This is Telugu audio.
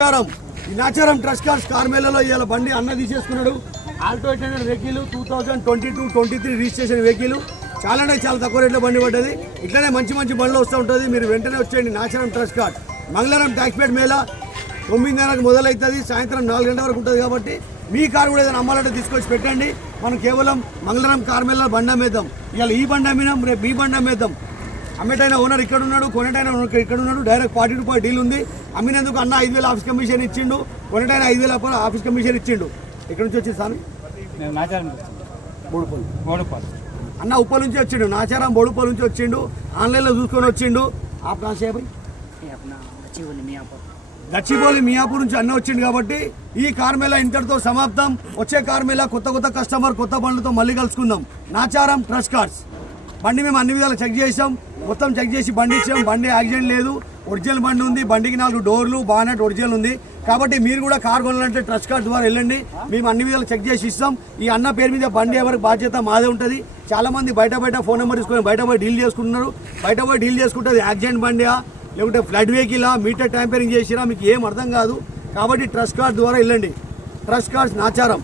ఈ నాచారం ట్రస్ట్ కార్స్ కార్మేలలో ఇవాళ బండి అన్న తీసేసుకున్నాడు. ఆల్టో 800 వెహికల్ 2022-23 రిజిస్ట్రేషన్ వెహికల్ చాలా తక్కువ రేట్లో బండి పడ్డది. ఇట్లనే మంచి బండ్లు వస్తూ ఉంటుంది. మీరు వెంటనే వచ్చేయండి. నాచారం ట్రస్ట్ కార్డ్ మంగళవారం ట్యాక్స్పేట్ మేళ 9:30కు మొదలవుతుంది, సాయంత్రం 4 గంటల వరకు ఉంటుంది. కాబట్టి మీ కారు కూడా ఏదైనా అమ్మాలంటే తీసుకొచ్చి పెట్టండి. మనం కేవలం మంగళవారం కార్మేళ బండి అమ్మేద్దాం. ఇవాళ ఈ బండి అమ్మినాం, రేపు ఈ బండి అమ్మేద్దాం. అమ్మేటైనా ఓనర్ ఇక్కడ ఉన్నాడు, కొనేటైనా ఓనర్ ఇక్కడ ఉన్నాడు. డైరెక్ట్ 40 రూపాయల డీల్ ఉంది. అమ్మినందుకు అన్న 5,000 ఆఫీస్ కమిషన్ ఇచ్చిండు, కొనేటైనా 5,000 ఆఫీస్ కమిషన్ ఇచ్చిండు. ఇక్కడ నుంచి వచ్చింది స్వామి బోడుపల్లి అన్న ఉప్పల్ నుంచి వచ్చిండు. నాచారం బోడుపల్లి నుంచి వచ్చిండు. ఆన్లైన్లో చూసుకొని వచ్చిండు. గచ్చిబౌలి మియాపూర్ నుంచి అన్న వచ్చిండు. కాబట్టి ఈ కార్మేళ ఇంతటితో సమాప్తం. వచ్చే కార్మేళ కొత్త కస్టమర్, కొత్త బండ్లతో మళ్ళీ కలుసుకుందాం. నాచారం ట్రస్ట్ కార్డ్స్ బండి మేము అన్ని విధాలు చెక్ చేసాం. మొత్తం చెక్ చేసి బండి ఇచ్చాం. బండి యాక్సిడెంట్ లేదు, ఒరిజినల్ బండి ఉంది. బండికి 4 డోర్లు బానెట్ ఒరిజినల్ ఉంది. కాబట్టి మీరు కూడా కార్ కొనాలంటే ట్రస్ట్ కార్డ్ ద్వారా వెళ్ళండి. మేము అన్ని విధాలు చెక్ చేసి ఇస్తాం. ఈ అన్న పేరు మీద బండి ఎవరికి బాధ్యత మాదే ఉంటుంది. చాలామంది బయట ఫోన్ నెంబర్ తీసుకొని బయట డీల్ చేసుకుంటున్నారు. బయట డీల్ చేసుకుంటే అది యాక్సిడెంట్ బండియా లేకుంటే ఫ్లడ్ వెహికలా, మీటర్ ట్యాంపరింగ్ చేసిరా, మీకు ఏం అర్థం కాదు. కాబట్టి ట్రస్ట్ కార్డ్ ద్వారా వెళ్ళండి. Trust cards Nacharam.